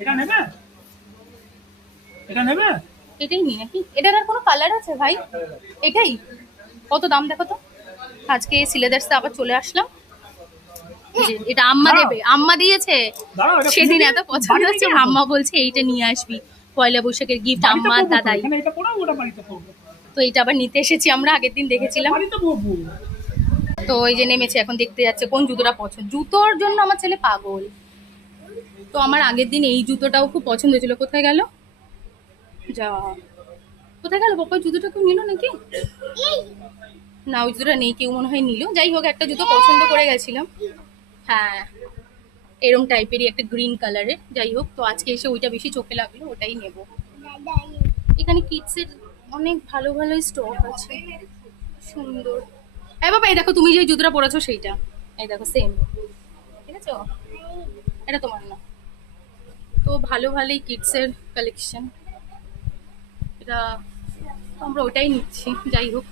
এটা নেবে? এটা নেবে? এটাই নি নাকি? এটার আর কোনো কালার আছে ভাই? এটাই? কত দাম দেখো তো? আজকে সিলেদার্সে আবার চলে আসলাম। যে এটা আম্মা দাঁড়াও, দেবে, আম্মা দিয়েছে। দাঁড়াও, এটা খুলে সেদিন দিয়ে এত পছন্দ বাড়ি নিয়ে হচ্ছে, যাবো তো। আম্মা বলছে এইটা নিয়ে আসবি, পয়লা বৈশাখের গিফট, বাড়িতে আম্মা আর পরবো তো, দাদাই। এখানে এটা পরাবো, ওটা বাড়িতে পরবো। তো এটা আবার নিতে এসেছি আমরা, আগের দিন এটা দেখেছিলাম। বাড়িতে পরবো। তো এই যে নেমেছে, এখন দেখতে যাচ্ছে কোন জুতোটা পছন্দ। জুতোর জন্য আমার ছেলে পাগল। তো আমার আগের দিন এই জুতোটাও খুব পছন্দ ছিল, কোথায় গেল? যা, কোথায় গেল বাবা? জুতোটা কেউ নিল নাকি? না, ওই জুতোটা নেই, কেউ মনে হয় নিল। যাই হোক, একটা জুতো পছন্দ করে গেছিলাম। হ্যাঁ, এরম টাইপেরই একটা গ্রিন কালারের। যাই হোক, তো আজকে এসে ওইটা বেশি চোখে লাগলো, ওটাই নেব। এখানে কিডসের অনেক ভালো ভালো স্টক আছে, সুন্দর। এই বাবা, এই দেখো তুমি যে জুতোটা পরেছো সেইটা, এই দেখো সেম, ঠিক আছে? এটা তোমার না? তো ভালো ভালোই কিডসের কালেকশন, এটা আমরা ওটাই নিচ্ছি। যাই হোক,